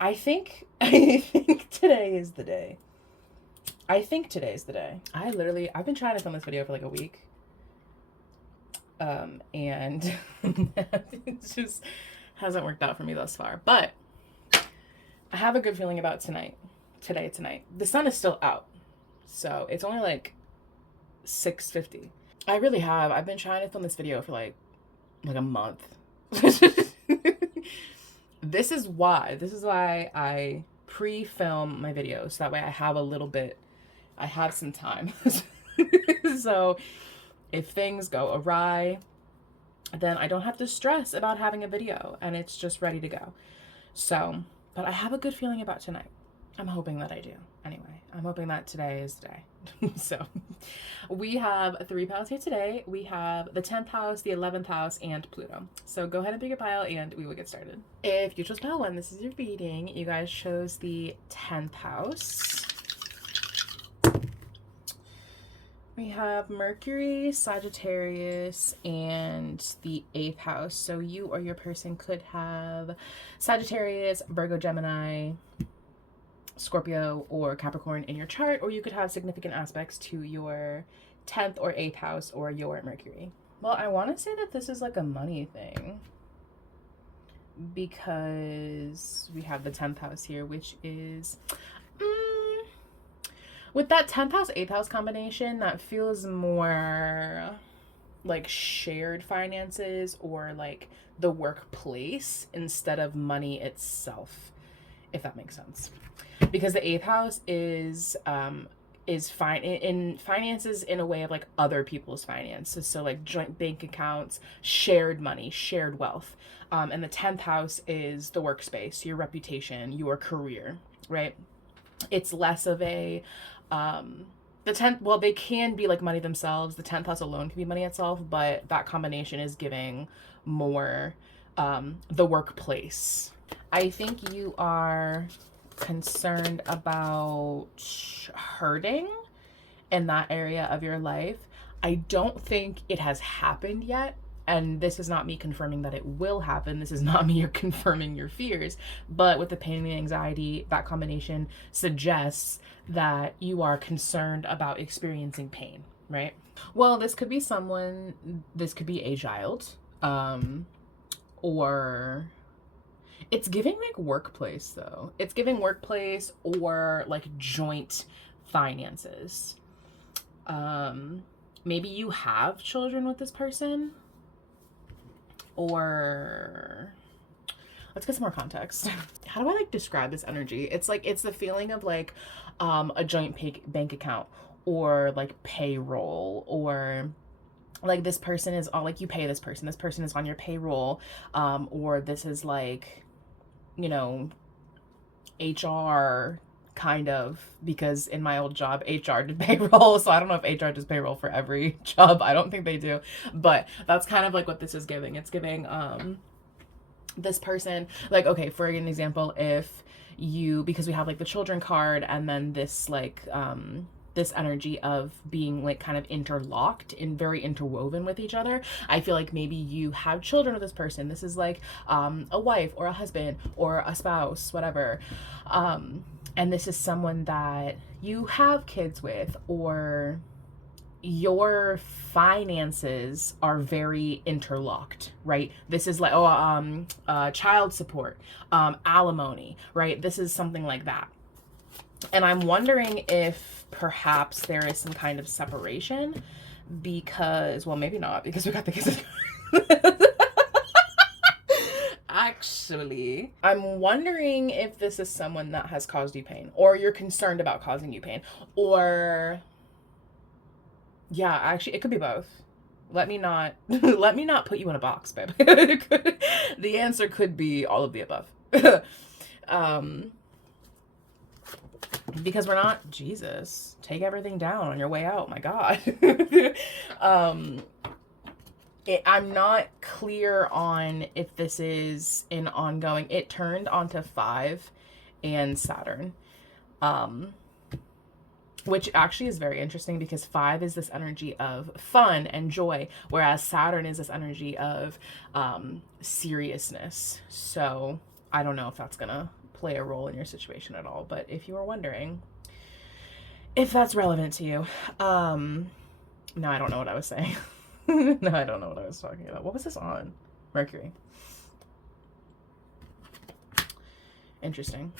I think today is the day. I think today's the day. I've been trying to film this video for like a week. And it just hasn't worked out for me thus far. But I have a good feeling about tonight. The sun is still out. So it's only like 6:50. I've been trying to film this video for like a month. This is why I pre-film my videos. So that way I have some time. So if things go awry, then I don't have to stress about having a video and it's just ready to go. So, but I have a good feeling about tonight. I'm hoping that I do. Anyway, I'm hoping that today is the day. So we have 3 piles here today. We have the 10th house, the 11th house, and Pluto. So go ahead and pick a pile and we will get started. If you chose pile 1, this is your reading. You guys chose the 10th house. We have Mercury, Sagittarius, and the 8th house. So you or your person could have Sagittarius, Virgo, Gemini, Scorpio, or Capricorn in your chart, or you could have significant aspects to your 10th or 8th house or your Mercury. Well, I want to say that this is like a money thing because we have the 10th house here, which is... with that 10th house, 8th house combination, that feels more like shared finances or like the workplace instead of money itself, if that makes sense. Because the 8th house is fine in finances in a way of like other people's finances. So like joint bank accounts, shared money, shared wealth. And the 10th house is the workspace, your reputation, your career, right? It's less of a the 10th, well, they can be like money themselves. The 10th house alone can be money itself, but that combination is giving more the workplace. I think you are concerned about hurting in that area of your life. I don't think it has happened yet. And this is not me confirming that it will happen. This is not me confirming your fears. But with the pain and the anxiety, that combination suggests that you are concerned about experiencing pain, right? Well, this could be a child, or it's giving like workplace though. It's giving workplace or like joint finances. Maybe you have children with this person. Or let's get some more context. How do I like describe this energy? It's the feeling of like a joint bank account or like payroll, or like this person is all like you pay this person is on your payroll, or this is like, you know, HR kind of, because in my old job HR did payroll, so I don't know if HR does payroll for every job. I don't think they do, but that's kind of like what this is giving. It's giving this person, like, okay, for an example, if you, because we have like the children card and then this like this energy of being like kind of interlocked and very interwoven with each other. I feel like maybe you have children with this person. This is like a wife or a husband or a spouse, whatever. And this is someone that you have kids with, or your finances are very interlocked, right? This is like, child support, alimony, right? This is something like that. And I'm wondering if perhaps there is some kind of separation because, well, maybe not, because we got the kisses. Actually, I'm wondering if this is someone that has caused you pain, or you're concerned about causing you pain, or yeah, actually, it could be both. Let me not put you in a box, babe. The answer could be all of the above. Because we're not Jesus. Take everything down on your way out. My God. I'm not clear on if this is an ongoing. It turned onto 5 and Saturn, which actually is very interesting because 5 is this energy of fun and joy, whereas Saturn is this energy of seriousness. So I don't know if that's gonna play a role in your situation at all. But if you were wondering if that's relevant to you, no, I don't know what I was saying. No, I don't know what I was talking about. What was this on? Mercury. Interesting.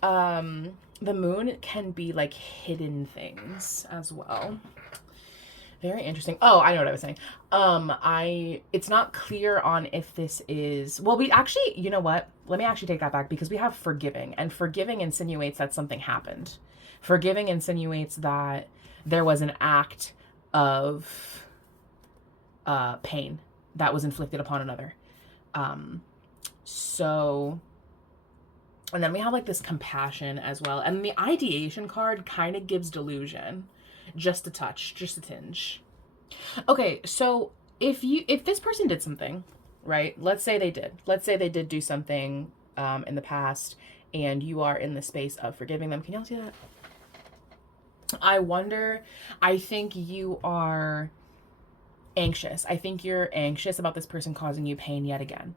The moon can be like hidden things as well. Very interesting. Oh, I know what I was saying. It's not clear on if this is, well, we actually, you know what? Let me actually take that back, because we have forgiving, and forgiving insinuates that something happened. Forgiving insinuates that there was an act of pain that was inflicted upon another. So, and then we have like this compassion as well. And the ideation card kind of gives delusion. Just a touch, just a tinge. Okay, so if this person did something, right? Let's say they did do something in the past, and you are in the space of forgiving them. Can y'all see that? I think you are anxious. I think you're anxious about this person causing you pain yet again.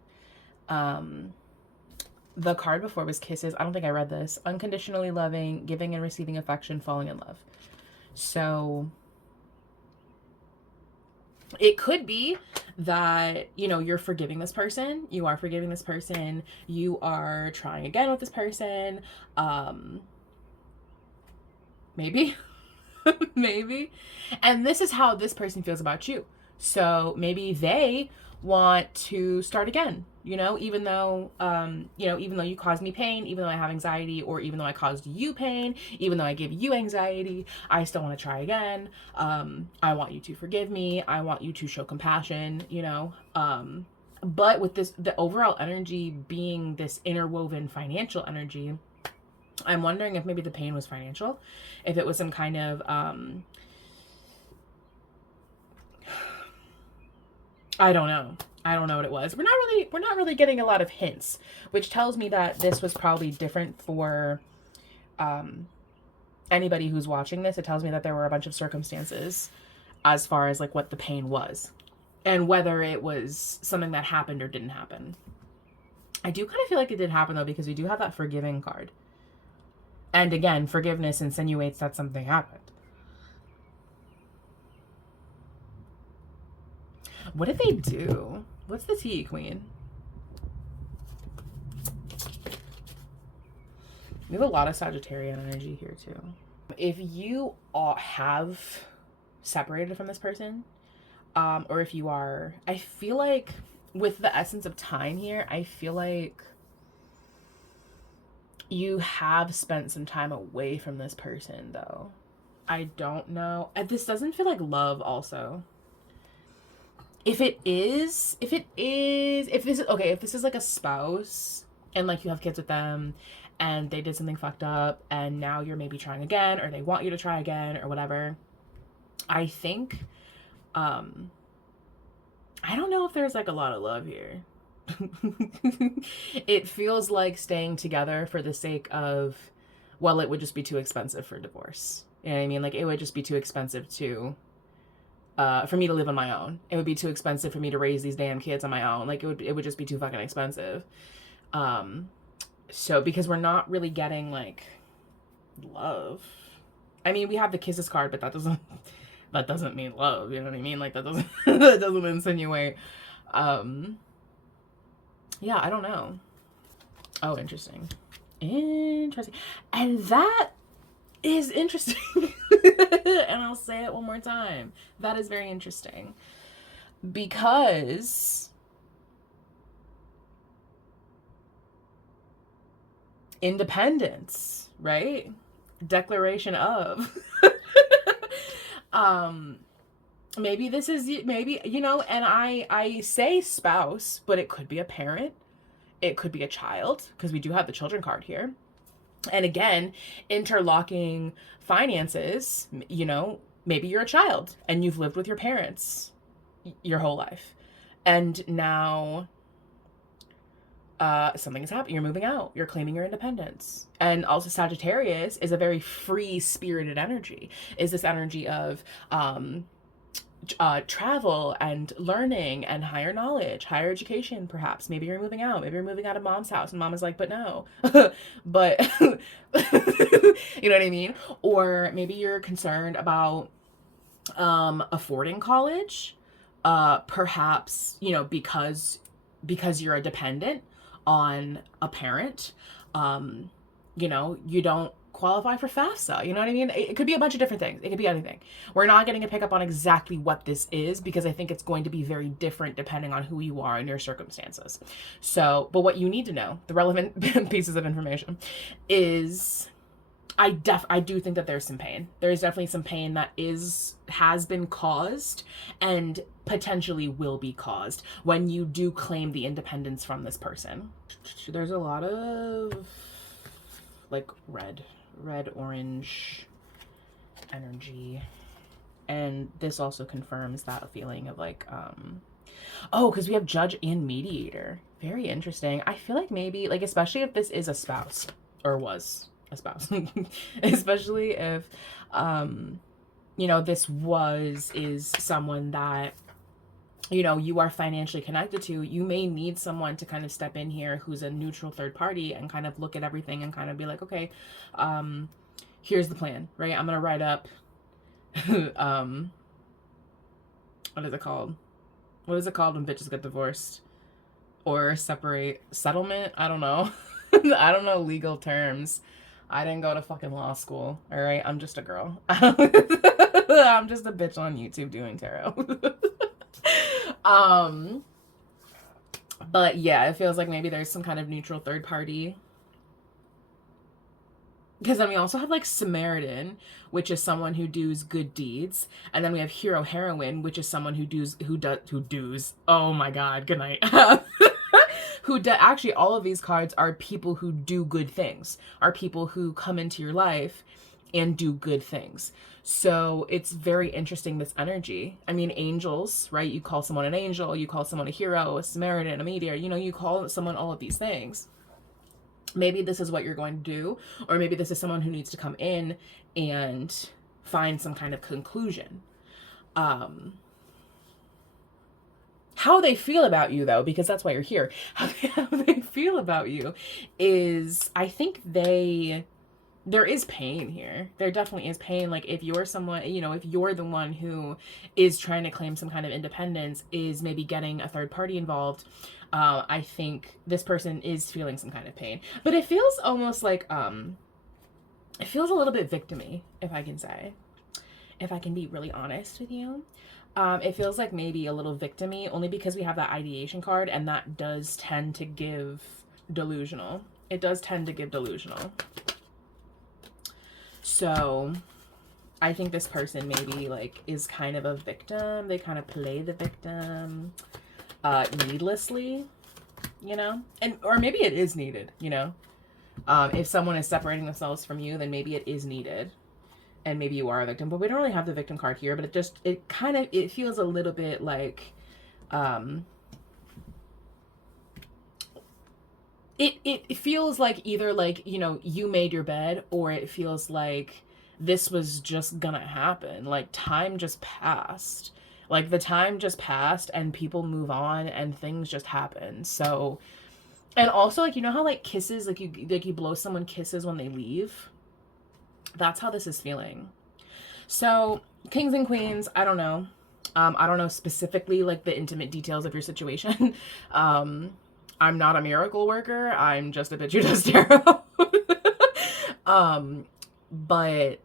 The card before was kisses. I don't think I read this. Unconditionally loving, giving and receiving affection, falling in love. So it could be that, you know, you're forgiving this person. You are forgiving this person. You are trying again with this person. Maybe. Maybe. And this is how this person feels about you. So maybe they want to start again, you know, even though you caused me pain, even though I have anxiety, or even though I caused you pain, even though I give you anxiety, I still want to try again. I want you to forgive me. I want you to show compassion, you know. But with the overall energy being this interwoven financial energy, I'm wondering if maybe the pain was financial, if it was some kind of, I don't know what it was. We're not really getting a lot of hints, which tells me that this was probably different for anybody who's watching this. It tells me that there were a bunch of circumstances as far as like what the pain was and whether it was something that happened or didn't happen. I do kind of feel like it did happen though, because we do have that forgiving card. And again, forgiveness insinuates that something happened. What did they do? What's the tea, Queen? We have a lot of Sagittarian energy here too. If you have separated from this person, or if you are, I feel like with the essence of time here, I feel like you have spent some time away from this person though. I don't know. This doesn't feel like love also. If this is like a spouse and like you have kids with them and they did something fucked up and now you're maybe trying again, or they want you to try again or whatever, I think, I don't know if there's like a lot of love here. It feels like staying together for the sake of, well, it would just be too expensive for divorce. You know what I mean? Like it would just be too expensive for me to live on my own. It would be too expensive for me to raise these damn kids on my own. Like it would just be too fucking expensive. So because we're not really getting like love. I mean, we have the kisses card, but that doesn't mean love. You know what I mean? Like that doesn't insinuate. Yeah, I don't know. Oh, interesting. And that is interesting. And I'll say it one more time. That is very interesting. Because independence, right? Declaration of. Maybe this is, you know, and I say spouse, but it could be a parent. It could be a child, because we do have the children card here. And again, interlocking finances, you know, maybe you're a child and you've lived with your parents your whole life. And now something has happened. You're moving out. You're claiming your independence. And also Sagittarius is a very free-spirited energy. Is this energy of travel and learning and higher knowledge, higher education, perhaps. Maybe you're moving out. Maybe you're moving out of mom's house and mom is like, but no. But, you know what I mean? Or maybe you're concerned about affording college, perhaps, you know, because you're a dependent on a parent, you know, you don't qualify for FAFSA. You know what I mean? It could be a bunch of different things. It could be anything. We're not getting a pick up on exactly what this is because I think it's going to be very different depending on who you are and your circumstances. So, but what you need to know, the relevant pieces of information, is I do think that there's some pain. There's definitely some pain that has been caused and potentially will be caused when you do claim the independence from this person. There's a lot of like red, orange energy. And this also confirms that feeling of like oh, because we have judge and mediator. Very interesting. I feel like maybe like, especially if this is a spouse or was a spouse, especially if you know, this is someone that, you know, you are financially connected to. You may need someone to kind of step in here who's a neutral third party and kind of look at everything and kind of be like, okay, here's the plan, right? I'm gonna write up what is it called when bitches get divorced or separate? Settlement? I don't know. I don't know legal terms. I didn't go to fucking law school. All right, I'm just a girl. I'm just a bitch on YouTube doing tarot. But yeah, it feels like maybe there's some kind of neutral third party. Because then we also have like Samaritan, which is someone who does good deeds, and then we have hero heroine, which is someone who does. Oh my god, good night. Actually, all of these cards are people who do good things, are people who come into your life and do good things. So it's very interesting, this energy. I mean, angels, right? You call someone an angel, you call someone a hero, a Samaritan, a meteor, you know, you call someone all of these things. Maybe this is what you're going to do, or maybe this is someone who needs to come in and find some kind of conclusion. How they feel about you, though, because that's why you're here, how they feel about you is, I think there is pain here. There definitely is pain. Like if you're someone, you know, if you're the one who is trying to claim some kind of independence, is maybe getting a third party involved, I think this person is feeling some kind of pain. But it feels almost like, it feels a little bit victim-y, if I can say. If I can be really honest with you. It feels like maybe a little victim-y, only because we have that ideation card, and that does tend to give delusional. It does tend to give delusional. So I think this person maybe like is kind of a victim. They kind of play the victim needlessly, you know, or maybe it is needed, you know. If someone is separating themselves from you, then maybe it is needed, and maybe you are a victim. But we don't really have the victim card here. But it feels a little bit like it feels like either like, you know, you made your bed, or it feels like this was just gonna happen. Like time just passed. Like the time just passed and people move on and things just happen. So, and also like, you know how like kisses, like you blow someone kisses when they leave? That's how this is feeling. So kings and queens, I don't know. I don't know specifically like the intimate details of your situation. I'm not a miracle worker. I'm just a bitch who does tarot. But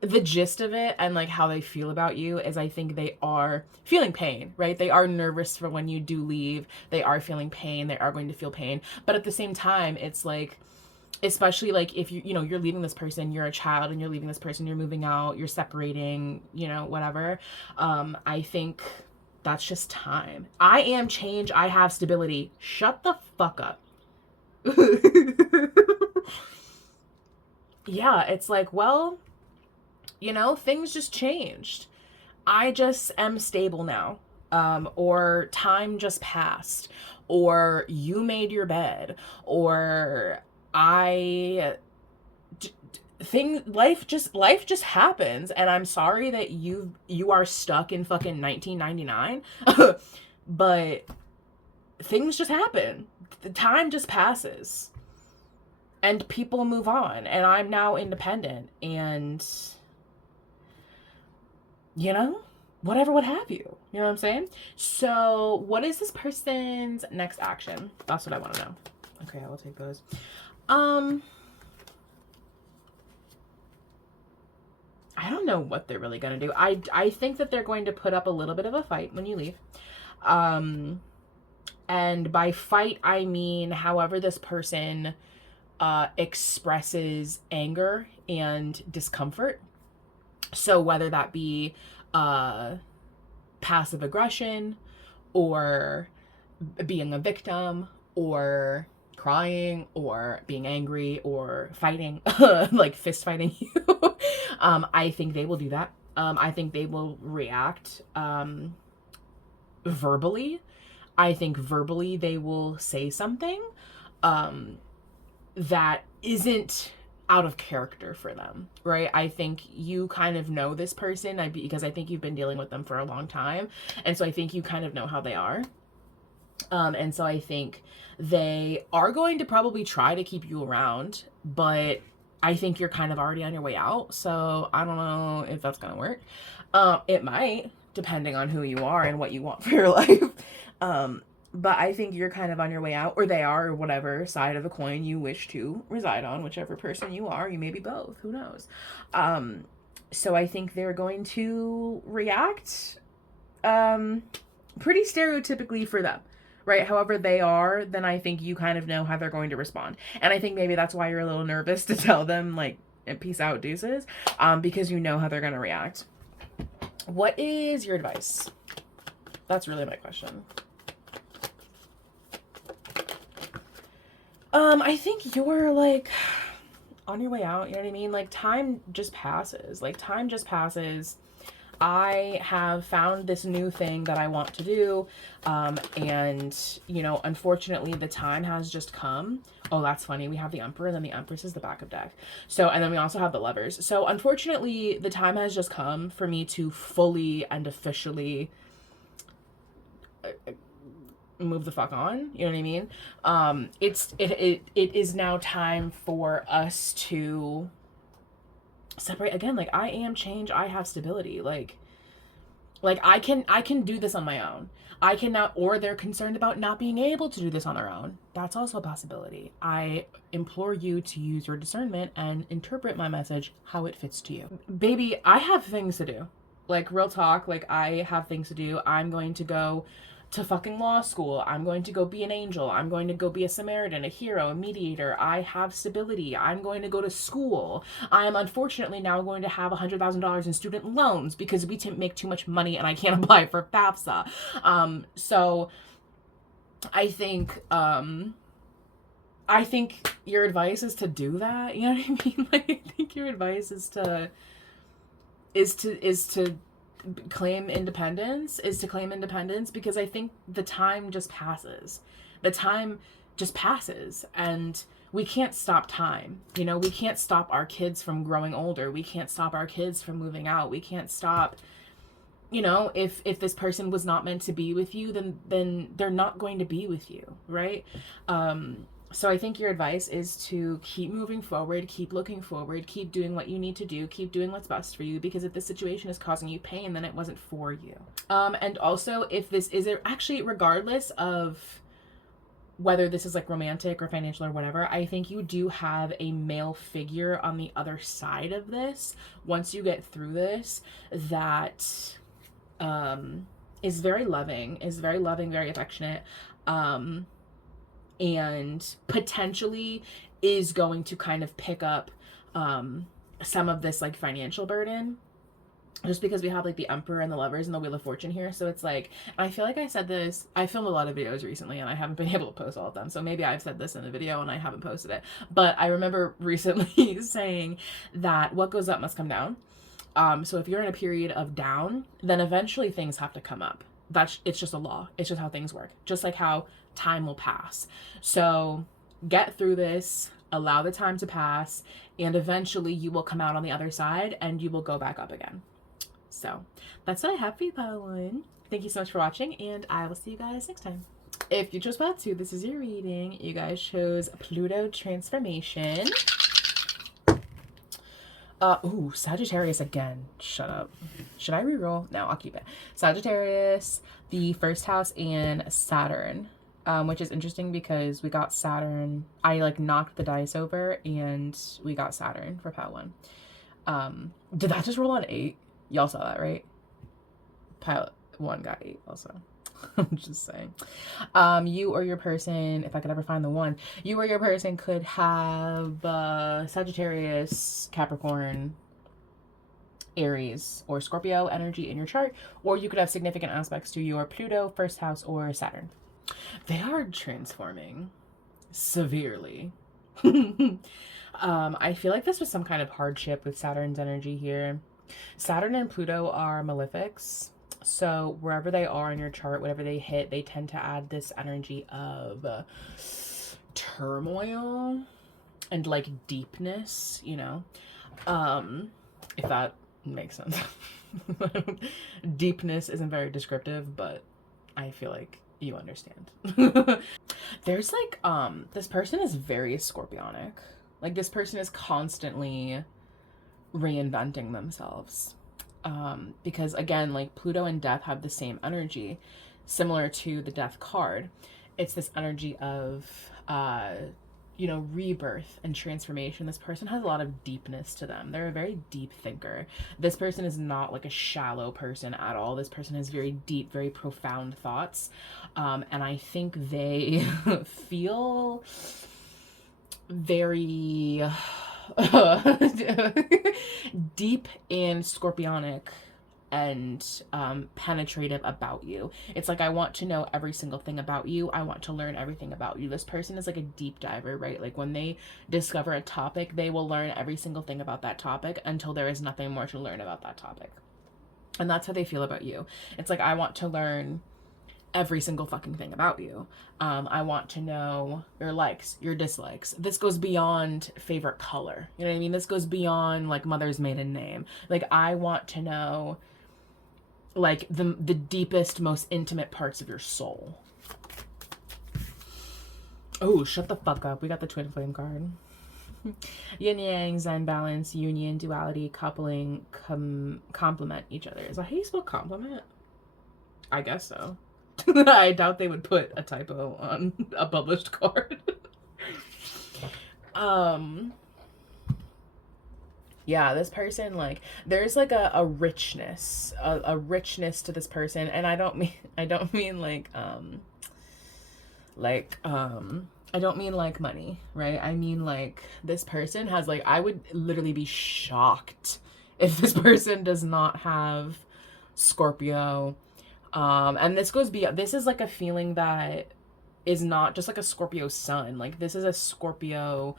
the gist of it and like how they feel about you is, I think they are feeling pain, right? They are nervous for when you do leave. They are feeling pain. They are going to feel pain. But at the same time, it's like, especially like if you know, you're leaving this person, you're a child and you're leaving this person, you're moving out, you're separating, you know, whatever. I think that's just time. I am change. I have stability. Shut the fuck up. Yeah, it's like, well, you know, things just changed. I just am stable now. Or time just passed. Or you made your bed. Or life just happens, and I'm sorry that you are stuck in fucking 1999. But things just happen. The time just passes. And people move on, and I'm now independent, and whatever would have you. You know what I'm saying? So, what is this person's next action? That's what I want to know. Okay, I will take those. I don't know what they're really going to do. I think that they're going to put up a little bit of a fight when you leave. And by fight, I mean however this person expresses anger and discomfort. So whether that be passive aggression, or being a victim, or crying, or being angry, or fighting, like fist fighting you, I think they will do that. I think they will react verbally. I think verbally they will say something that isn't out of character for them, right? I think you kind of know this person because I think you've been dealing with them for a long time. And so I think you kind of know how they are. And so I think they are going to probably try to keep you around, but I think you're kind of already on your way out. So I don't know if that's going to work. It might, depending on who you are and what you want for your life. But I think you're kind of on your way out, or they are, or whatever side of the coin you wish to reside on, whichever person you are. You may be both, who knows? So I think they're going to react pretty stereotypically for them, right? However they are, then I think you kind of know how they're going to respond. And I think maybe that's why you're a little nervous to tell them, like, peace out, deuces, because you know how they're going to react. What is your advice? That's really my question. I think you're, like, on your way out, you know what I mean? Like, time just passes. I have found this new thing that I want to do, and, unfortunately, the time has just come. Oh, that's funny. We have the Emperor, and then the Empress is the back of deck. So, and then we also have the Lovers. So, unfortunately, the time has just come for me to fully and officially move the fuck on, you know what I mean? It is now time for us to separate again. Like, I am change, I have stability. Like I can do this on my own. I can now, or they're concerned about not being able to do this on their own. That's also a possibility. I implore you to use your discernment and interpret my message how it fits to you. Baby, I have things to do. Like, real talk, like, I have things to do. I'm going to go to fucking law school. I'm going to go be an angel. I'm going to go be a Samaritan, a hero, a mediator. I have stability. I'm going to go to school. I am unfortunately now going to have $100,000 in student loans because we make too much money and I can't apply for FAFSA. So I think your advice is to do that. You know what I mean? Like, I think your advice is to claim independence, because I think the time just passes. And we can't stop time. We can't stop our kids from growing older. We can't stop our kids from moving out. We can't stop, if this person was not meant to be with you, then they're not going to be with you, right? So I think your advice is to keep moving forward, keep looking forward, keep doing what you need to do, keep doing what's best for you, because if this situation is causing you pain, then it wasn't for you. And also, if this is actually, regardless of whether this is like romantic or financial or whatever, I think you do have a male figure on the other side of this, once you get through this, that is very loving, very affectionate, and potentially is going to kind of pick up some of this, like, financial burden, just because we have, like, the Emperor and the Lovers and the Wheel of Fortune here. So it's like, I feel like I said this, I filmed a lot of videos recently and I haven't been able to post all of them, so maybe I've said this in a video and I haven't posted it, but I remember recently saying that what goes up must come down. So if you're in a period of down, then eventually things have to come up. It's just a law. It's just how things work. Just like how time will pass. So get through this. allow the time to pass, and eventually you will come out on the other side and you will go back up again. So that's what I have for you, pile one. Thank you so much for watching, and I will see you guys next time. If you chose part 2, this is your reading. You guys chose Pluto transformation. Ooh, Sagittarius again. Shut up. Should I reroll? No, I'll keep it. Sagittarius, the first house, and Saturn. Which is interesting because we got Saturn. I like knocked the dice over and we got Saturn for pile 1. Did that just roll on 8? Y'all saw that, right? Pile 1 got 8 also. I'm just saying. You or your person, if I could ever find the one, you or your person could have Sagittarius, Capricorn, Aries, or Scorpio energy in your chart, or you could have significant aspects to your Pluto, first house, or Saturn. They are transforming severely. I feel like this was some kind of hardship with Saturn's energy here. Saturn and Pluto are malefics. So wherever they are in your chart, whatever they hit, they tend to add this energy of turmoil and like deepness, you know, if that makes sense. Deepness isn't very descriptive, but I feel like you understand. There's like, this person is very scorpionic. Like this person is constantly reinventing themselves. Because again, like Pluto and death have the same energy, similar to the death card. It's this energy of, you know, rebirth and transformation. This person has a lot of deepness to them. They're a very deep thinker. This person is not like a shallow person at all. This person has very deep, very profound thoughts. And I think they feel very deep and scorpionic and penetrative about you. It's like, I want to know every single thing about you. I want to learn everything about you. This person is like a deep diver, right? Like when they discover a topic, they will learn every single thing about that topic until there is nothing more to learn about that topic. And that's how they feel about you. It's like, I want to learn every single fucking thing about you. I want to know your likes, your dislikes. This goes beyond favorite color. You know what I mean? This goes beyond like mother's maiden name. Like I want to know like the deepest, most intimate parts of your soul. Oh, shut the fuck up. We got the twin flame card. Yin yang, Zen, balance, union, duality, coupling, complement each other. Is that how you spell compliment? I guess so. I doubt they would put a typo on a published card. Yeah, this person, like, there's like a richness, a richness to this person, and I don't mean like I don't mean like money, right? I mean like this person has like, I would literally be shocked if this person does not have Scorpio. And this goes beyond, this is like a feeling that is not just like a Scorpio sun. Like this is a Scorpio,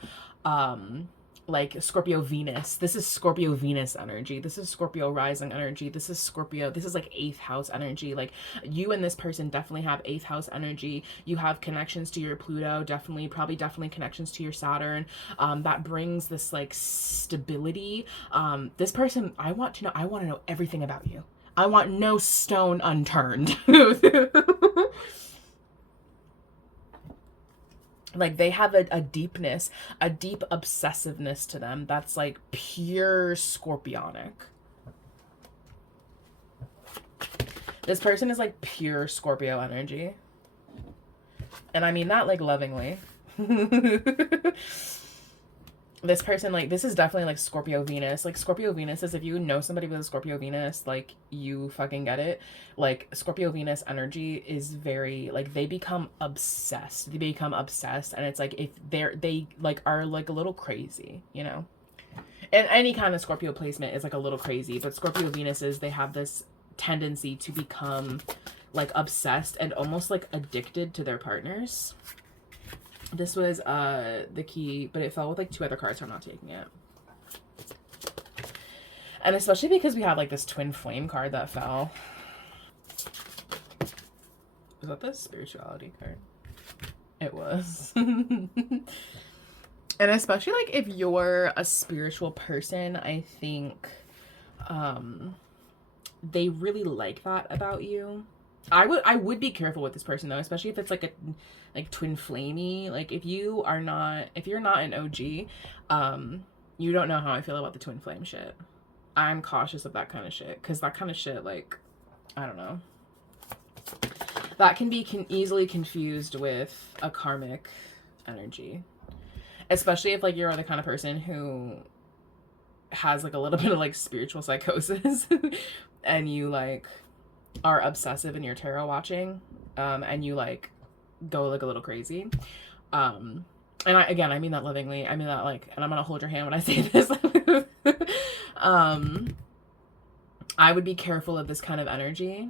like Scorpio Venus. This is Scorpio Venus energy. This is Scorpio rising energy. This is Scorpio. This is like 8th house energy. Like you and this person definitely have 8th house energy. You have connections to your Pluto, definitely connections to your Saturn. That brings this like stability. This person, I want to know everything about you. I want no stone unturned. Like they have a deepness, a deep obsessiveness to them that's like pure scorpionic. This person is like pure Scorpio energy. And I mean that like lovingly. This person, like, this is definitely like Scorpio Venus. Like Scorpio Venus is, if you know somebody with a Scorpio Venus, like you fucking get it. Like Scorpio Venus energy is very like, they become obsessed. And it's like, if they like are like a little crazy, you know. And any kind of Scorpio placement is like a little crazy, but Scorpio Venuses, they have this tendency to become like obsessed and almost like addicted to their partners. This was the key, but it fell with like 2 other cards, so I'm not taking it. And especially because we have like this twin flame card that fell. Was that the spirituality card? It was. And especially like if you're a spiritual person, I think they really like that about you. I would be careful with this person though, especially if it's like a like twin flamey. Like if you're not an OG, you don't know how I feel about the twin flame shit. I'm cautious of that kind of shit because that kind of shit, like, I don't know, that can be easily confused with a karmic energy, especially if like you're the kind of person who has like a little bit of like spiritual psychosis and you like are obsessive in your tarot watching, and you like go like a little crazy. And I mean that lovingly. I mean that like, and I'm gonna hold your hand when I say this. I would be careful of this kind of energy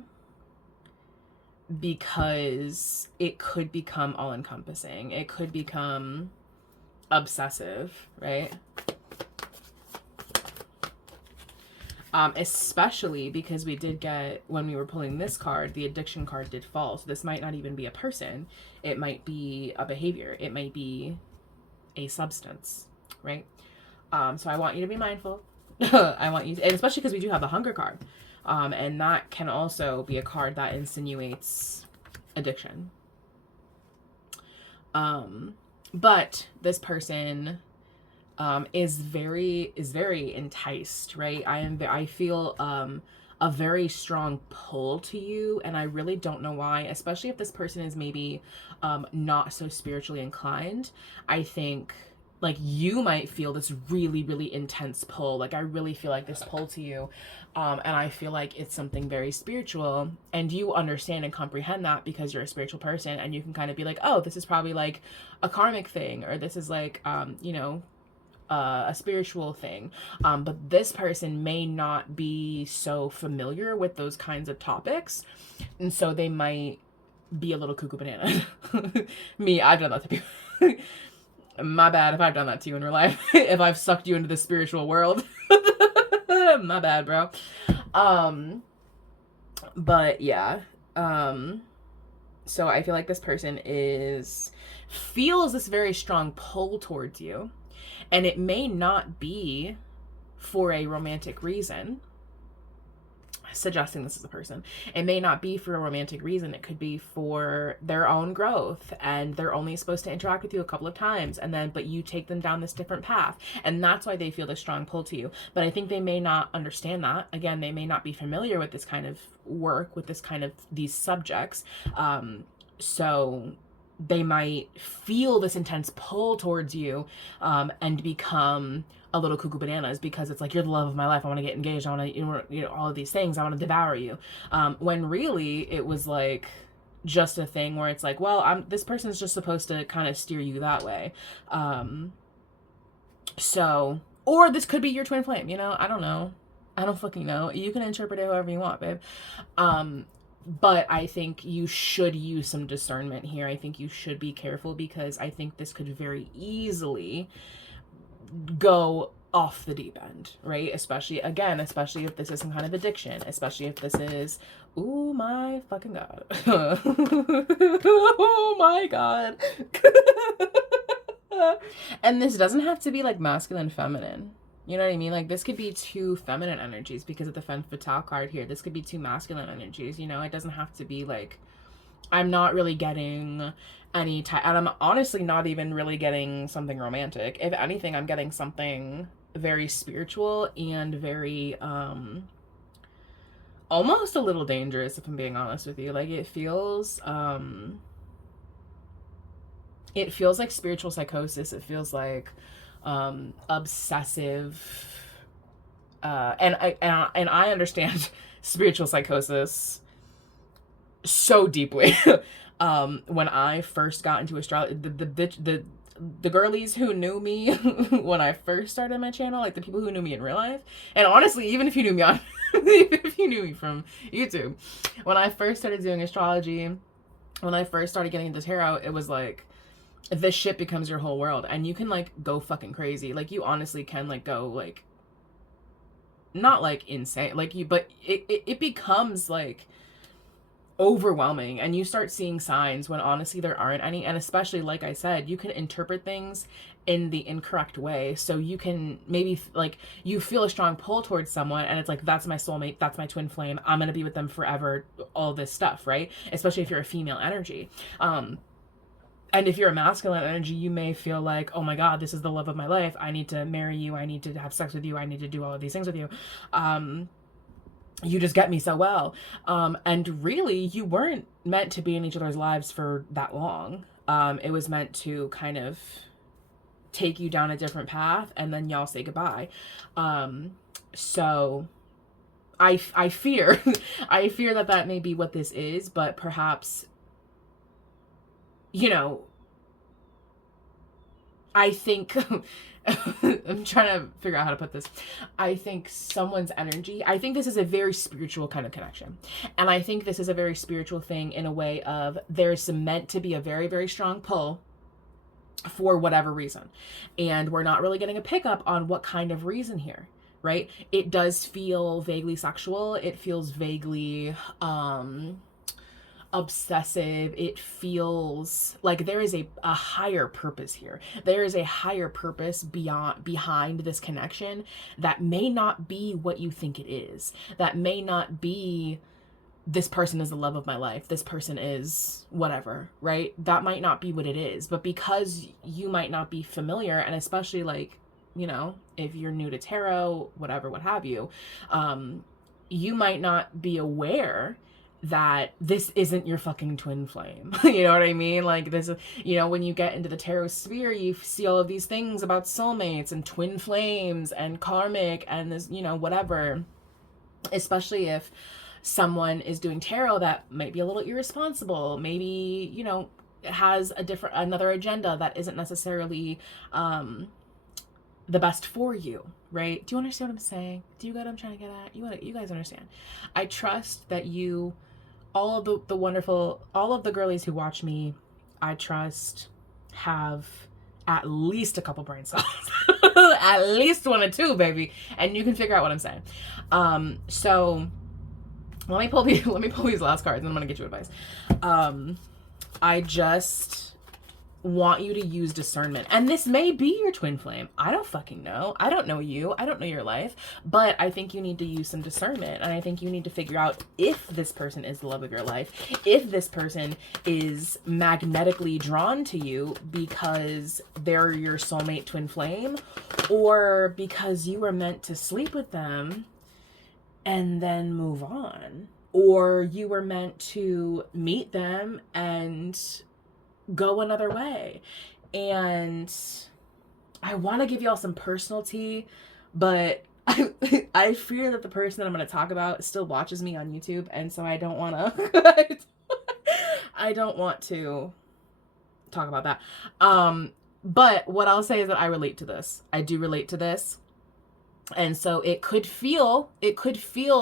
because it could become all encompassing. It could become obsessive, right? Especially because we did get, when we were pulling this card, the addiction card did fall. So this might not even be a person. It might be a behavior. It might be a substance, right? So I want you to be mindful. I want you to, and especially because we do have the hunger card. And that can also be a card that insinuates addiction. But this person is very enticed, right? I feel a very strong pull to you, and I really don't know why, especially if this person is maybe not so spiritually inclined. I think like you might feel this really intense pull. Like I really feel like this pull to you, and I feel like it's something very spiritual, and you understand and comprehend that because you're a spiritual person, and you can kind of be like, oh, this is probably like a karmic thing, or this is like a spiritual thing. But this person may not be so familiar with those kinds of topics, and so they might be a little cuckoo banana. Me, I've done that to people. My bad if I've done that to you in real life. If I've sucked you into the spiritual world. My bad, bro. But yeah. So I feel like this person feels this very strong pull towards you. And it may not be for a romantic reason. Suggesting this is a person. It may not be for a romantic reason. It could be for their own growth, and they're only supposed to interact with you a couple of times, but you take them down this different path, and that's why they feel this strong pull to you. But I think they may not understand that. Again, they may not be familiar with this kind of work, with these subjects. So they might feel this intense pull towards you, and become a little cuckoo bananas because it's like, you're the love of my life. I want to get engaged. I want to, all of these things. I want to devour you. When really it was like just a thing where it's like, well, this person's just supposed to kind of steer you that way. So, or this could be your twin flame, I don't know. I don't fucking know. You can interpret it however you want, babe. But I think you should use some discernment here. I think you should be careful because I think this could very easily go off the deep end, right? Especially if this is some kind of addiction, especially if this is, oh my fucking God. Oh my God. And this doesn't have to be like masculine, feminine. You know what I mean? Like this could be two feminine energies because of the femme fatale card here. This could be two masculine energies, it doesn't have to be like, I'm not really getting any type, and I'm honestly not even really getting something romantic. If anything, I'm getting something very spiritual and very, almost a little dangerous, if I'm being honest with you. Like it feels like spiritual psychosis. It feels like, obsessive, and I understand spiritual psychosis so deeply. When I first got into astrology, the girlies who knew me when I first started my channel, like the people who knew me in real life, and honestly, even if you knew me even if you knew me from YouTube, when I first started doing astrology, when I first started getting into tarot, it was like, this shit becomes your whole world, and you can like go fucking crazy. Like you honestly can like go like, not like insane, like but it becomes like overwhelming, and you start seeing signs when honestly there aren't any. And especially, like I said, you can interpret things in the incorrect way. So you can maybe like you feel a strong pull towards someone and it's like, that's my soulmate, that's my twin flame, I'm gonna be with them forever, all this stuff, right? Especially if you're a female energy. And if you're a masculine energy, you may feel like, oh my God, this is the love of my life, I need to marry you, I need to have sex with you, I need to do all of these things with you. You just get me so well. And really, you weren't meant to be in each other's lives for that long. It was meant to kind of take you down a different path and then y'all say goodbye. So I fear, I fear that may be what this is, but perhaps, you know, I think I'm trying to figure out how to put this. I think someone's energy, I think this is a very spiritual kind of connection. And I think this is a very spiritual thing in a way of there's meant to be a very, very strong pull for whatever reason. And we're not really getting a pickup on what kind of reason here, right? It does feel vaguely sexual. It feels vaguely, obsessive. It feels like there is a higher purpose here. There is a higher purpose behind this connection that may not be what you think it is. That may not be, this person is the love of my life, this person is whatever, right? That might not be what it is. But because you might not be familiar, and especially like, you know, if you're new to tarot, whatever, what have you, you might not be aware that this isn't your fucking twin flame. You know what I mean? Like this, you know, when you get into the tarot sphere, you see all of these things about soulmates and twin flames and karmic and this, you know, whatever. Especially if someone is doing tarot that might be a little irresponsible, maybe, you know, has another agenda that isn't necessarily the best for you, right? Do you understand what I'm saying? Do you get what I'm trying to get at? You guys understand. I trust that you, all of the wonderful, all of the girlies who watch me, I trust have at least a couple brain cells. At least one or two, baby. And you can figure out what I'm saying. So let me pull these last cards and I'm gonna get you advice. I just want you to use discernment. And this may be your twin flame. I don't fucking know. I don't know you. I don't know your life. But I think you need to use some discernment. And I think you need to figure out if this person is the love of your life. If this person is magnetically drawn to you because they're your soulmate twin flame. Or because you were meant to sleep with them and then move on. Or you were meant to meet them and go another way. And I want to give y'all some personal tea, but I fear that the person that I'm going to talk about still watches me on YouTube, and so I don't want to I don't want to talk about that. But what I'll say is that I relate to this. I do relate to this. And so it could feel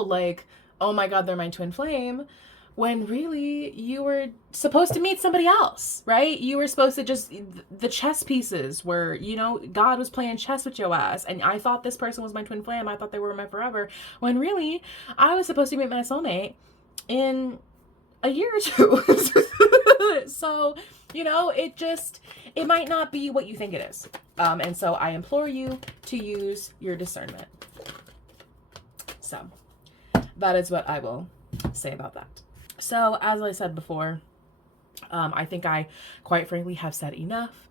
like, oh my God, they're my twin flame, when really you were supposed to meet somebody else, right? You were supposed to just, the chess pieces were, you know, God was playing chess with your ass. And I thought this person was my twin flame. I thought they were my forever. When really I was supposed to meet my soulmate in a year or two. So, you know, it might not be what you think it is. And so I implore you to use your discernment. So that is what I will say about that. So, as I said before, I think I, quite frankly, have said enough.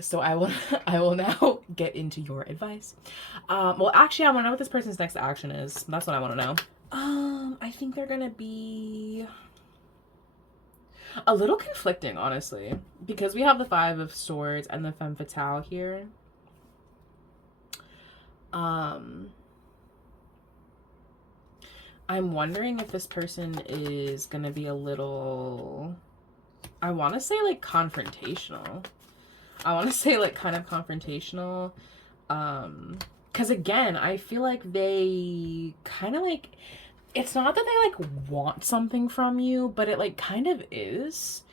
So I will now get into your advice. Well, actually, I want to know what this person's next action is. That's what I want to know. I think they're gonna be a little conflicting, honestly, because we have the 5 of Swords and the Femme Fatale here. I'm wondering if this person is going to be a little, I want to say like confrontational. I want to say like kind of confrontational. Because again, I feel like they kind of like, it's not that they like want something from you, but it like kind of is.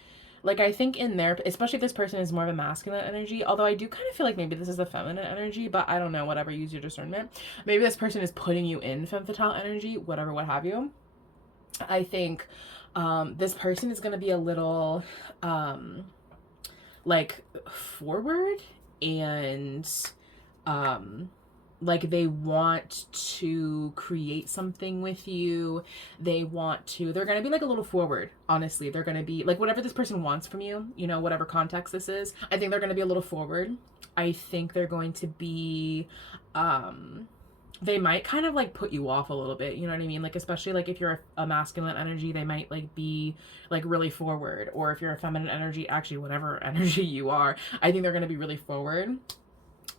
Like, I think in there, especially if this person is more of a masculine energy, although I do kind of feel like maybe this is a feminine energy, but I don't know, whatever, use your discernment. Maybe this person is putting you in femme fatale energy, whatever, what have you. I think this person is going to be a little, like, forward and like they want to create something with you. They're gonna be like a little forward, honestly. They're gonna be like whatever this person wants from you, you know, whatever context this is. I think they're gonna be a little forward. I think they're going to be they might kind of like put you off a little bit, you know what I mean? Like, especially like if you're a masculine energy, they might like be like really forward. Or if you're a feminine energy, actually whatever energy you are, I think they're going to be really forward.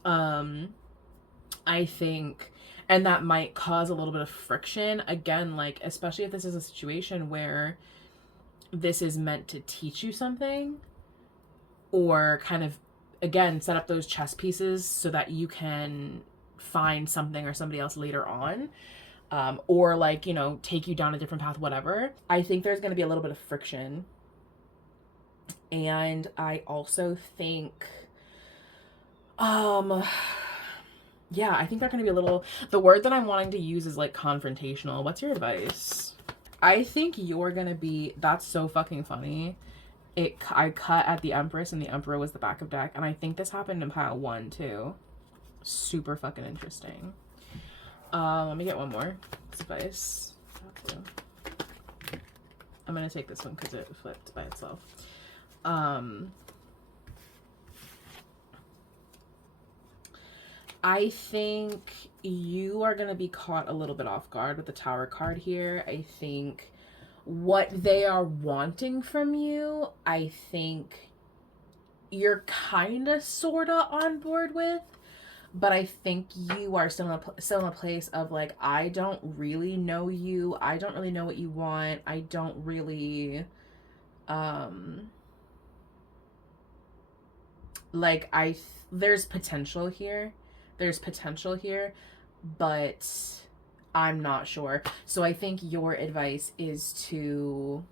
I think, and that might cause a little bit of friction again, like especially if this is a situation where this is meant to teach you something, or kind of again set up those chess pieces so that you can find something or somebody else later on, or like, you know, take you down a different path, whatever. I think there's going to be a little bit of friction. And I also think yeah, I think they're going to be a little, the word that I'm wanting to use is like confrontational. What's your advice? I think you're going to be, that's so fucking funny. I cut at the Empress and the Emperor was the back of deck, and I think this happened in pile 1 too. Super fucking interesting. Let me get one more advice. I'm gonna take this one because it flipped by itself. I think you are gonna be caught a little bit off guard with the Tower card here. I think what they are wanting from you, I think you're kind of sort of on board with, but I think you are still in a place of like, I don't really know you. I don't really know what you want. I don't really, like there's potential here. But I'm not sure. So I think your advice is to,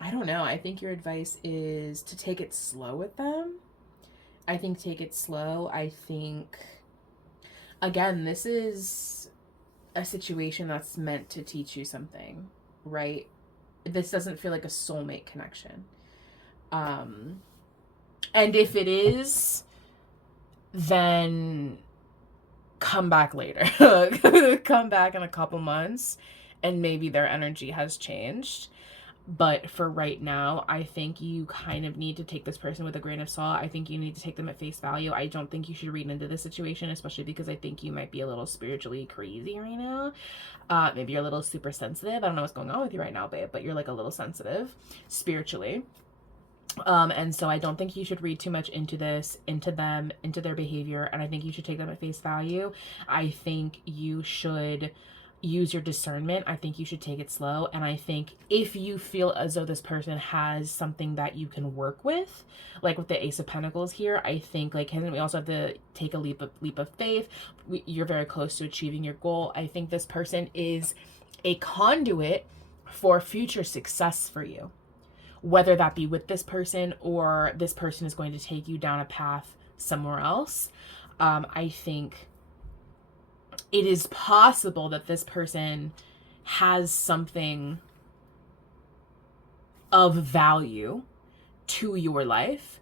I don't know. I think your advice is to take it slow with them. I think take it slow. I think, again, this is a situation that's meant to teach you something, right? This doesn't feel like a soulmate connection. And if it is, then come back later. Come back in a couple months and maybe their energy has changed. But for right now, I think you kind of need to take this person with a grain of salt. I think you need to take them at face value. I don't think you should read into this situation, especially because I think you might be a little spiritually crazy right now. Maybe you're a little super sensitive. I don't know what's going on with you right now, babe, but you're like a little sensitive spiritually. And so I don't think you should read too much into this, into them, into their behavior. And I think you should take them at face value. I think you should use your discernment. I think you should take it slow. And I think if you feel as though this person has something that you can work with, like with the Ace of Pentacles here, I think like, and we also have to take a leap of faith. You're very close to achieving your goal. I think this person is a conduit for future success for you, whether that be with this person or this person is going to take you down a path somewhere else. I think it is possible that this person has something of value to your life,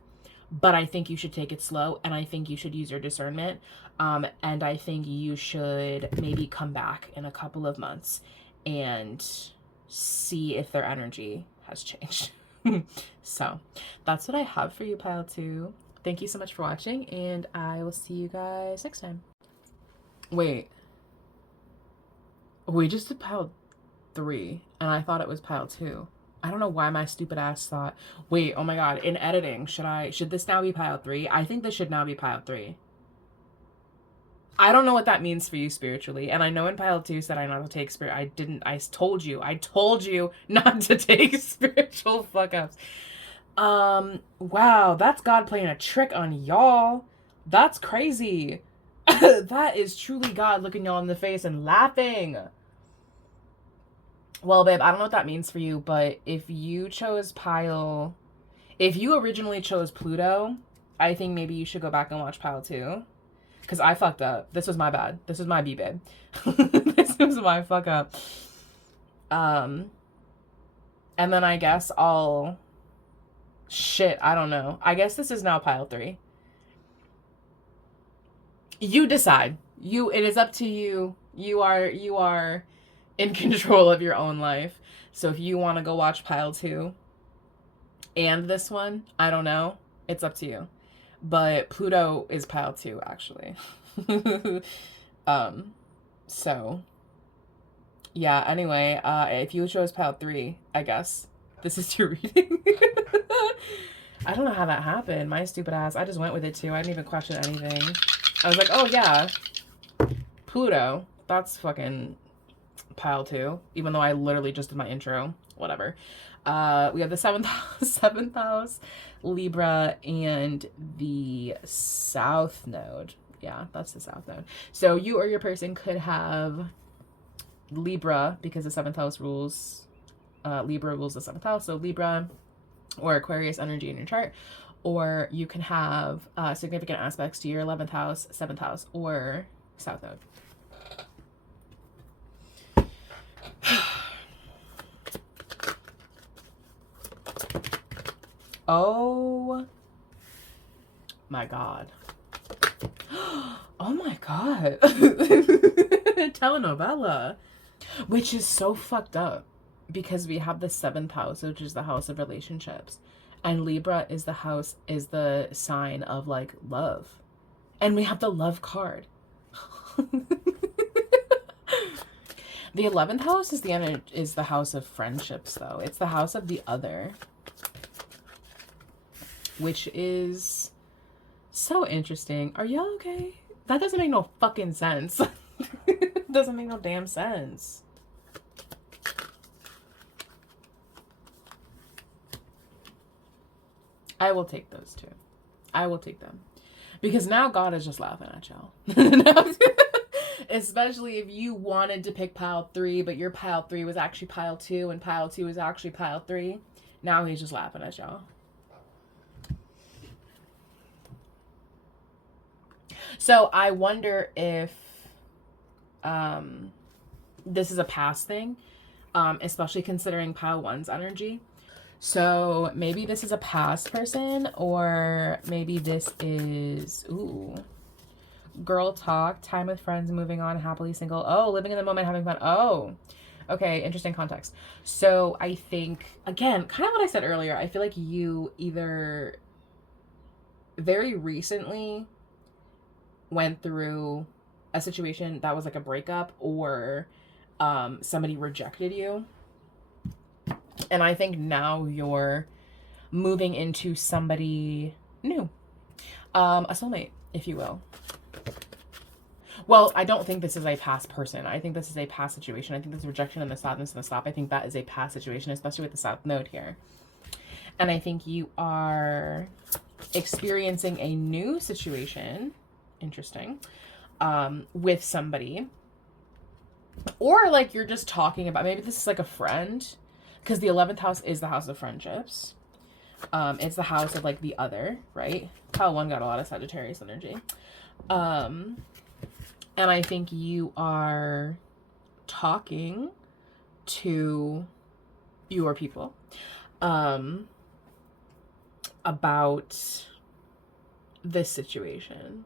but I think you should take it slow, and I think you should use your discernment. And I think you should maybe come back in a couple of months and see if their energy has changed. So that's what I have for you, pile 2. Thank you so much for watching, and I will see you guys next time. Wait, we just did pile 3 and I thought it was pile 2. I don't know why my stupid ass thought, wait, oh my god, in editing, should this now be pile 3? I think this should now be pile 3. I don't know what that means for you spiritually. And I know in pile 2 said I not to take spirit. I told you not to take spiritual fuck ups. Wow, that's God playing a trick on y'all. That's crazy. That is truly God looking y'all in the face and laughing. Well, babe, I don't know what that means for you, but if you originally chose Pluto, I think maybe you should go back and watch pile 2. Because I fucked up. This was my bad. This was my B, babe. This was my fuck up. And then I guess shit, I don't know. I guess this is now pile 3. You decide. It is up to you. You are in control of your own life. So if you want to go watch pile 2 and this one, I don't know. It's up to you. But Pluto is pile 2 actually. So yeah, anyway, if you chose pile 3, I guess this is your reading. I don't know how that happened. My stupid ass. I just went with it too. I didn't even question anything. I was like, oh yeah, Pluto. That's fucking pile 2. Even though I literally just did my intro. Whatever. We have the seventh house, Libra, and the South Node. Yeah, that's the South Node. So you or your person could have Libra, because the 7th house rules, Libra rules the 7th house. So Libra or Aquarius energy in your chart. Or you can have significant aspects to your 11th house, 7th house, or South Node. Oh my God. Oh my God. Telenovela. Which is so fucked up because we have the 7th house, which is the house of relationships. And Libra is the sign of like love. And we have the love card. The 11th house is the house of friendships though. It's the house of the other. Which is so interesting. Are y'all okay? That doesn't make no fucking sense. Doesn't make no damn sense. I will take those two. I will take them. Because now God is just laughing at y'all. Especially if you wanted to pick pile 3, but your pile 3 was actually pile 2, and pile 2 was actually pile 3. Now he's just laughing at y'all. So I wonder if this is a past thing, especially considering pile 1's energy. So maybe this is a past person, or maybe this is, ooh, girl talk, time with friends, moving on, happily single. Oh, living in the moment, having fun. Oh, okay, interesting context. So I think, again, kind of what I said earlier, I feel like you either very recently went through a situation that was like a breakup, or somebody rejected you. And I think now you're moving into somebody new. A soulmate, if you will. Well, I don't think this is a past person. I think this is a past situation. I think this rejection and the sadness and the stop, I think that is a past situation, especially with the South Node here. And I think you are experiencing a new situation, interesting, with somebody. Or like you're just talking about, maybe this is like a friend, because the 11th house is the house of friendships. It's the house of like the other, right? Pile 1 got a lot of Sagittarius energy. And I think you are talking to your people about this situation.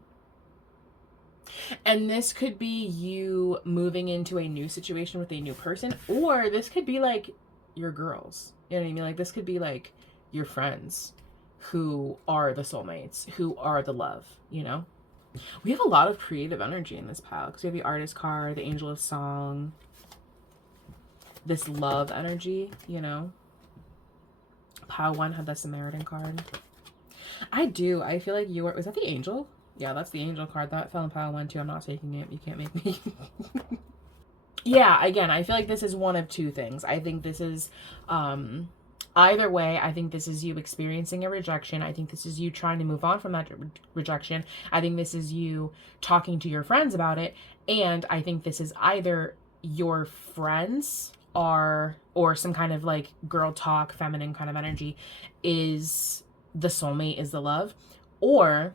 And this could be you moving into a new situation with a new person, or this could be like your girls. You know what I mean? Like this could be like your friends who are the soulmates, who are the love, you know? We have a lot of creative energy in this pile because we have the artist card, the angel of song, this love energy, you know? Pile 1 had the Samaritan card. I feel like you were, was that the angel? Yeah, that's the angel card. That fell in pile 1 too. I'm not taking it. You can't make me. Yeah, again, I feel like this is one of two things. I think this is, either way, I think this is you experiencing a rejection. I think this is you trying to move on from that rejection. I think this is you talking to your friends about it. And I think this is either your friends or some kind of like girl talk, feminine kind of energy is the soulmate, is the love. Or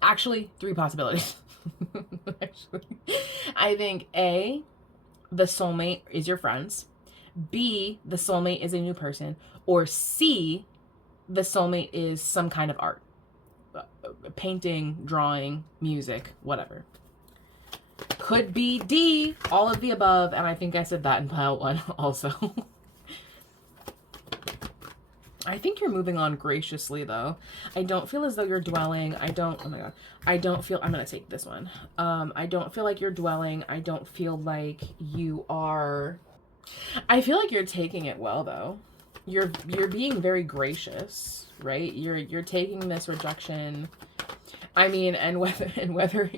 actually 3 possibilities. Actually, I think A, the soulmate is your friends. B, the soulmate is a new person. Or C, the soulmate is some kind of art. painting, drawing, music, whatever. Could be D, all of the above, and I think I said that in pile 1 also. I think you're moving on graciously, though. I don't feel as though you're dwelling. Oh my God. I don't feel, I'm going to take this one. I don't feel like you're dwelling. I don't feel like you are, I feel like you're taking it well, though. You're being very gracious, right? You're taking this rejection. I mean, and whether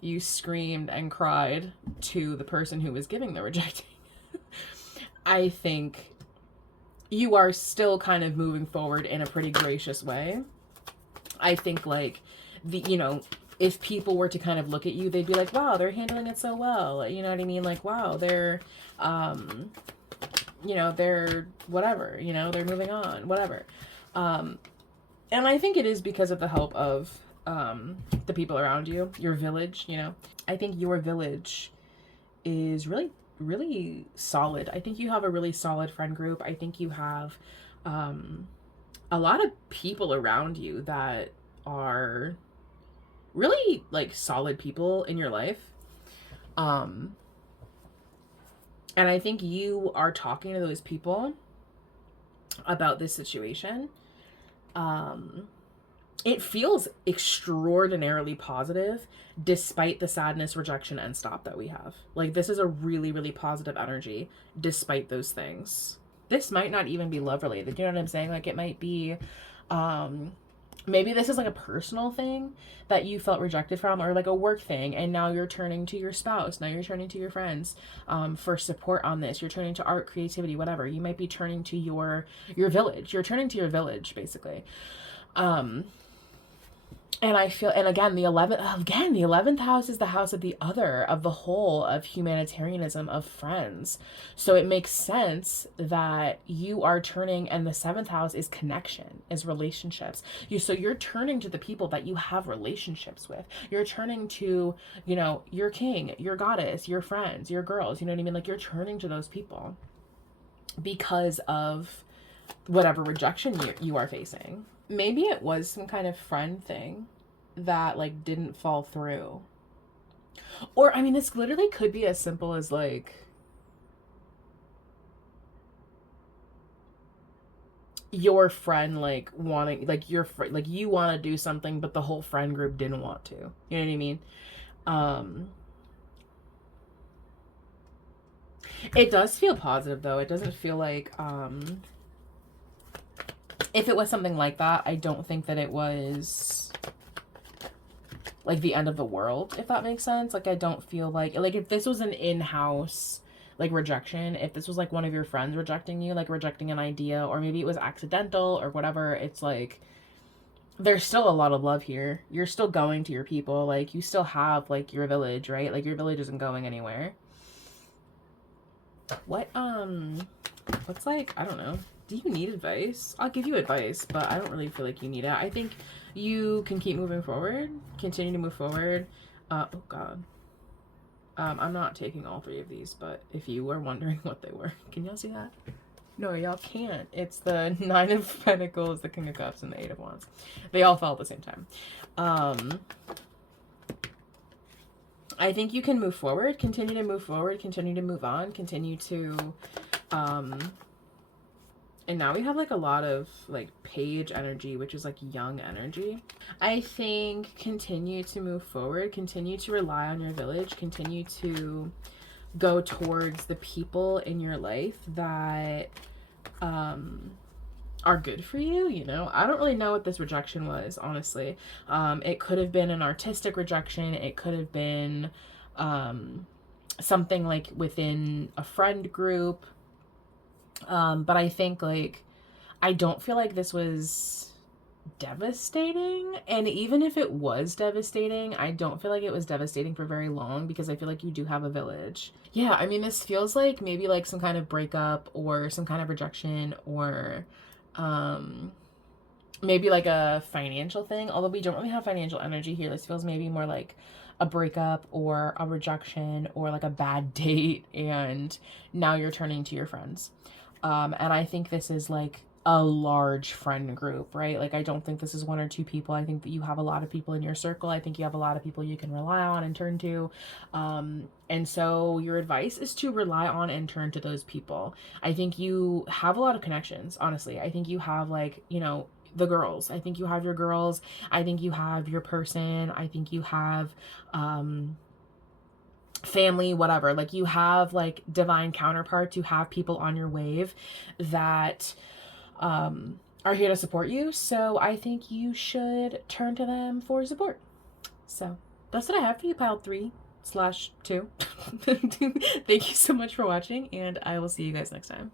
you screamed and cried to the person who was giving the rejecting, I think you are still kind of moving forward in a pretty gracious way. I think like if people were to kind of look at you, they'd be like, wow, they're handling it so well. You know what I mean? Like, wow, they're they're whatever, they're moving on, whatever. And I think it is because of the help of the people around you, your village, I think your village is really, really solid. I think you have a really solid friend group. I think you have a lot of people around you that are really like solid people in your life. And I think you are talking to those people about this situation. It feels extraordinarily positive despite the sadness, rejection, and stop that we have. Like, this is a really, really positive energy despite those things. This might not even be love related. You know what I'm saying? Like, it might be, maybe this is like a personal thing that you felt rejected from, or like a work thing, and now you're turning to your spouse, now you're turning to your friends for support on this. You're turning to art, creativity, whatever. You might be turning to your village. You're turning to your village, basically. And I feel, and again, the 11th house is the house of the other, of the whole, of humanitarianism, of friends. So it makes sense that you are turning, and the 7th house is connection, is relationships. So you're turning to the people that you have relationships with. You're turning to, your king, your goddess, your friends, your girls, you know what I mean? Like, you're turning to those people because of whatever rejection you are facing. Maybe it was some kind of friend thing that like didn't fall through. Or I mean, this literally could be as simple as like your friend like wanting, like your like you want to do something but the whole friend group didn't want to. You know what I mean? It does feel positive though. It doesn't feel like if it was something like that, I don't think that it was like the end of the world, if that makes sense. Like, I don't feel like if this was an in-house like rejection, if this was like one of your friends rejecting you, like rejecting an idea, or maybe it was accidental or whatever, it's like there's still a lot of love here. You're still going to your people. Like, you still have like your village, right? Like, your village isn't going anywhere. What's like, I don't know. Do you need advice? I'll give you advice, but I don't really feel like you need it. I think you can keep moving forward, continue to move forward. Oh God. I'm not taking all 3 of these, but if you were wondering what they were, can y'all see that? No, y'all can't. It's the 9 of Pentacles, the King of Cups, and the 8 of Wands. They all fell at the same time. I think you can move forward, continue to move forward, continue to move on, continue to, and now we have like a lot of like page energy, which is like young energy. I think continue to move forward, continue to rely on your village, continue to go towards the people in your life that are good for you. I don't really know what this rejection was, honestly. It could have been an artistic rejection. It could have been something like within a friend group. But I think like, I don't feel like this was devastating. And even if it was devastating, I don't feel like it was devastating for very long, because I feel like you do have a village. Yeah, I mean, this feels like maybe like some kind of breakup or some kind of rejection, or maybe like a financial thing, although we don't really have financial energy here. This feels maybe more like a breakup or a rejection or like a bad date, and now you're turning to your friends. And I think this is like a large friend group, right? Like, I don't think this is one or two people. I think that you have a lot of people in your circle. I think you have a lot of people you can rely on and turn to. And so your advice is to rely on and turn to those people. I think you have a lot of connections, honestly. I think you have, like, you know, the girls. I think you have your girls. I think you have your person. I think you have, family, whatever. Like, you have, like, divine counterparts. You have people on your wave that are here to support you. So I think you should turn to them for support. So that's what I have for you, pile 3/2. Thank you so much for watching, and I will see you guys next time.